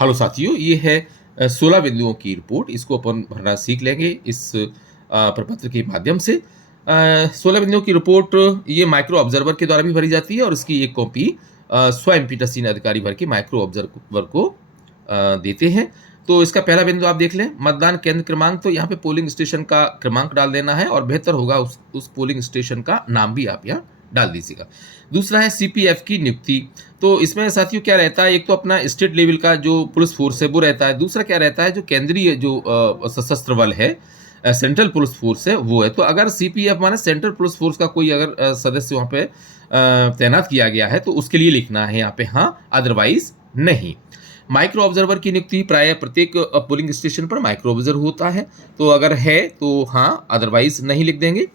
Hello साथियों, ये है 16 बिंदुओं की रिपोर्ट। इसको अपन भरना सीख लेंगे इस प्रपत्र के माध्यम से। 16 बिंदुओं की रिपोर्ट ये माइक्रो ऑब्जर्वर के द्वारा भी भरी जाती है और इसकी एक कॉपी स्वयं पीठासीन अधिकारी भर के माइक्रो ऑब्जर्वर को देते हैं। तो इसका पहला बिंदु आप देख लें, मतदान केंद्र क्रमांक। तो यहाँ पे पोलिंग स्टेशन का क्रमांक डाल देना है और बेहतर होगा उस पोलिंग स्टेशन का नाम भी आप यहाँ डाल दीजिएगा। दूसरा है सीपीएफ की नियुक्ति। तो इसमें साथियों क्या रहता है, एक तो अपना स्टेट लेवल का जो पुलिस फोर्स है वो रहता है, दूसरा क्या रहता है जो केंद्रीय जो सशस्त्र बल है, सेंट्रल पुलिस फोर्स है वो है। तो अगर सीपीएफ माने सेंट्रल पुलिस फोर्स का कोई अगर सदस्य वहाँ पे तैनात किया गया है तो उसके लिए लिखना है यहाँ पे हाँ, अदरवाइज नहीं। माइक्रो ऑब्जर्वर की नियुक्ति प्राय प्रत्येक पोलिंग स्टेशन पर माइक्रो ऑब्जर्वर होता है, तो अगर है तो हाँ, अदरवाइज नहीं लिख देंगे।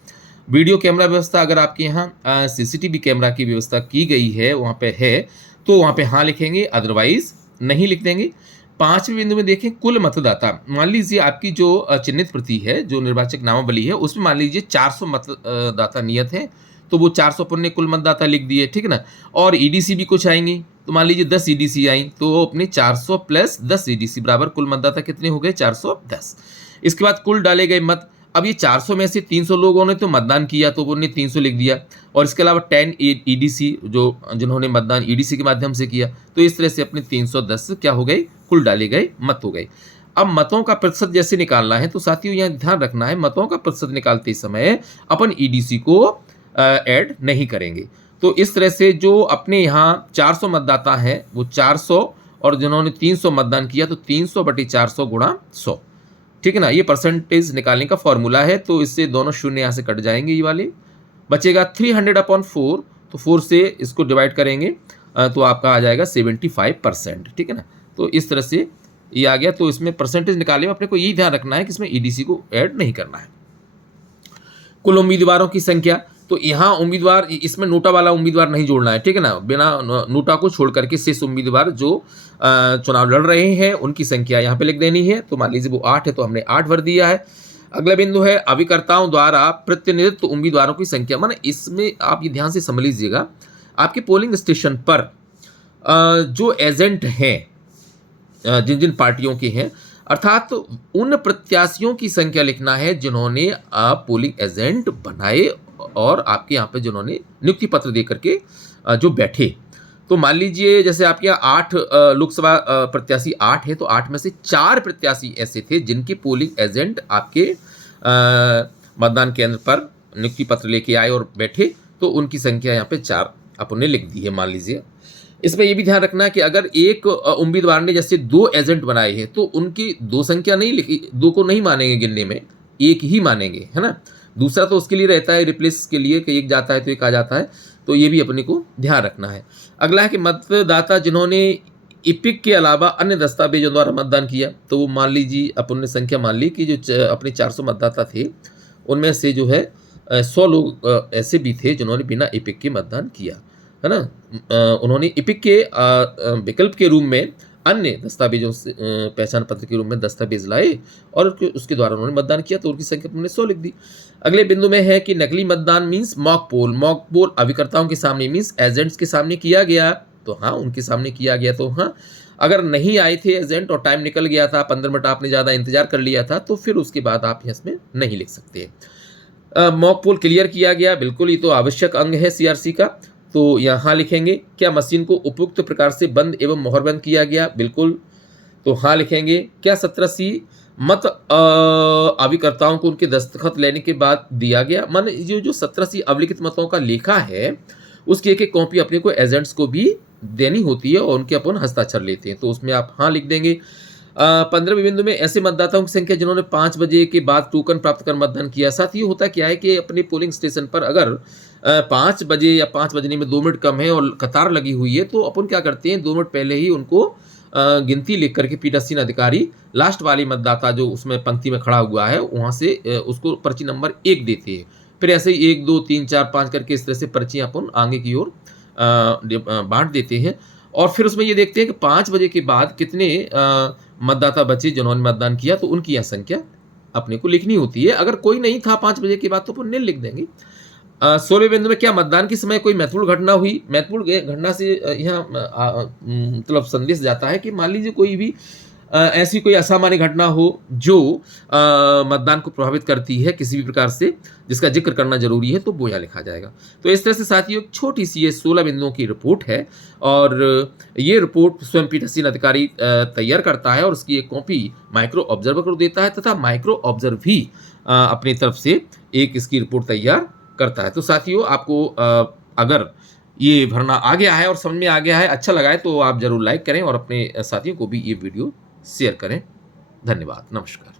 वीडियो कैमरा व्यवस्था, अगर आपके यहाँ सीसीटीवी कैमरा की व्यवस्था की गई है वहाँ पे है तो वहाँ पे हाँ लिखेंगे, अदरवाइज नहीं लिख देंगे। पांचवें बिंदु में देखें, कुल मतदाता। मान लीजिए आपकी जो चिन्हित प्रति है, जो निर्वाचक नामावली है, उसमें मान लीजिए 400 मतदाता नियत है, तो वो 400 अपन ने कुल मतदाता लिख दिए, ठीक है ना। और ईडीसी भी कुछ आएंगी, तो मान लीजिए 10 ईडीसी आई, तो अपने 400 प्लस 10 ईडीसी बराबर कुल मतदाता कितने हो गए, 410। इसके बाद कुल डाले गए मत। अब ये 400 में से 300 लोगों ने तो मतदान किया तो उन्होंने 300 लिख दिया, और इसके अलावा 10 ईडीसी जिन्होंने मतदान ईडीसी के माध्यम से किया, तो इस तरह से अपने 310 क्या हो गए, कुल डाले गए मत हो गए। अब मतों का प्रतिशत जैसे निकालना है तो साथियों यहाँ ध्यान रखना है, मतों का प्रतिशत निकालते समय अपन ईडीसी को ऐड नहीं करेंगे। तो इस तरह से जो अपने यहाँ 400 मतदाता हैं वो 400, और जिन्होंने 300 मतदान किया तो 300/400 गुणा 100, ठीक है ना। ये परसेंटेज निकालने का फॉर्मूला है, तो इससे दोनों शून्य यहाँ से कट जाएंगे, ये वाले बचेगा 300/4। तो 4 से इसको डिवाइड करेंगे तो आपका आ जाएगा 75%, ठीक है ना। तो इस तरह से ये आ गया। तो इसमें परसेंटेज निकालने में अपने को यही ध्यान रखना है कि इसमें ईडीसी को ऐड नहीं करना है। कुल उम्मीदवारों की संख्या, तो यहाँ उम्मीदवार, इसमें नोटा वाला उम्मीदवार नहीं जोड़ना है, ठीक है ना। बिना नोटा को छोड़ करके शेष उम्मीदवार जो चुनाव लड़ रहे हैं उनकी संख्या यहाँ पे लिख देनी है। तो मान लीजिए वो 8 है तो हमने 8 भर दिया है। अगला बिंदु है अभिकर्ताओं द्वारा प्रतिनिधित्व उम्मीदवारों की संख्या। माने इसमें आप ये ध्यान से समझ लीजिएगा, आपके पोलिंग स्टेशन पर जो एजेंट हैं, जिन जिन पार्टियों के हैं, अर्थात उन प्रत्याशियों की संख्या लिखना है जिन्होंने आप पोलिंग एजेंट बनाए और आपके यहाँ पे जिन्होंने नियुक्ति पत्र दे करके जो बैठे। तो मान लीजिए जैसे आपके यहाँ 8 लोकसभा प्रत्याशी 8 है, तो 8 में से 4 प्रत्याशी ऐसे थे जिनके पोलिंग एजेंट आपके मतदान केंद्र पर नियुक्ति पत्र लेके आए और बैठे, तो उनकी संख्या यहाँ पे 4 आपने लिख दी है, मान लीजिए। इसमें यह भी ध्यान रखना है कि अगर एक उम्मीदवार ने जैसे 2 एजेंट बनाए हैं तो उनकी 2 संख्या नहीं लिखी, 2 को नहीं मानेंगे गिनने में, एक ही मानेंगे, है ना। दूसरा तो उसके लिए रहता है रिप्लेस के लिए कि एक जाता है तो एक आ जाता है, तो ये भी अपने को ध्यान रखना है। अगला है कि मतदाता जिन्होंने इपिक के अलावा अन्य दस्तावेजों द्वारा मतदान किया, तो वो मान लीजिए अपन ने संख्या मान ली कि जो अपने 400 मतदाता थे उनमें से जो है 100 लोग ऐसे भी थे जिन्होंने बिना इपिक के मतदान किया, है ना। उन्होंने इपिक के विकल्प के रूप में अन्य दस्तावेजों से पहचान पत्र के रूप में दस्तावेज लाए और उसके द्वारा उन्होंने मतदान किया, तो उनकी संख्या उन्होंने 100 लिख दी। अगले बिंदु में है कि नकली मतदान means mock poll. Mock poll अभिकर्ताओं के सामने मीन्स एजेंट्स के सामने किया गया, तो हाँ उनके सामने किया गया, तो हाँ। अगर नहीं आए थे एजेंट और टाइम निकल गया था, 15 मिनट आपने ज़्यादा इंतजार कर लिया था, तो फिर उसके बाद आप इसमें नहीं लिख सकते। मॉक पोल क्लियर किया गया, बिल्कुल, ये तो आवश्यक अंग है सीआरसी का, तो यहाँ लिखेंगे। क्या मशीन को उपयुक्त प्रकार से बंद एवं मोहरबंद किया गया, बिल्कुल, तो हाँ लिखेंगे। क्या 87 मत अभिकर्ताओं को उनके दस्तखत लेने के बाद दिया गया, मान जो 87 अभिलिखित मतों का लेखा है उसकी एक एक कॉपी अपने को एजेंट्स को भी देनी होती है और उनके अपन हस्ताक्षर लेते हैं, तो उसमें आप हाँ लिख देंगे। 15वें बिंदु में ऐसे मतदाताओं की संख्या जिन्होंने 5 बजे के बाद टोकन प्राप्त कर मतदान किया। साथ ही होता क्या है कि अपने पोलिंग स्टेशन पर अगर 5 बजे या 5 बजने में 2 मिनट कम है और कतार लगी हुई है, तो अपन क्या करते हैं, 2 मिनट पहले ही उनको गिनती लिख करके पीठासीन अधिकारी लास्ट वाली मतदाता जो उसमें पंक्ति में खड़ा हुआ है वहाँ से उसको पर्ची नंबर 1 देते हैं। फिर ऐसे ही 1 2 3 4 5 करके इस तरह से पर्ची अपन आगे की ओर बांट देते हैं, और फिर उसमें ये देखते हैं कि 5 बजे के बाद कितने मतदाता बचे जिन्होंने मतदान किया, तो उनकी यह संख्या अपने को लिखनी होती है। अगर कोई नहीं था 5 बजे के बाद तो अपन नील लिख देंगे। 16वें बिंदु में क्या मतदान के समय कोई महत्वपूर्ण घटना हुई? महत्वपूर्ण घटना से यहाँ मतलब संदेश जाता है कि मान लीजिए कोई भी ऐसी कोई असामान्य घटना हो जो मतदान को प्रभावित करती है किसी भी प्रकार से, जिसका ज़िक्र करना ज़रूरी है, तो वो यहाँ लिखा जाएगा। तो इस तरह से साथियों एक छोटी-सी ये 16 बिंदुओं की रिपोर्ट है और ये रिपोर्ट स्वयं पीठासीन अधिकारी तैयार करता है और उसकी एक कॉपी माइक्रो ऑब्जर्वर को देता है तथा माइक्रो ऑब्जर्वर भी अपनी तरफ से एक इसकी रिपोर्ट तैयार करता है। तो साथियों आपको अगर ये भरना आ गया है और समझ में आ गया है, अच्छा लगा है तो आप ज़रूर लाइक करें और अपने साथियों को भी ये वीडियो शेयर करें। धन्यवाद। नमस्कार।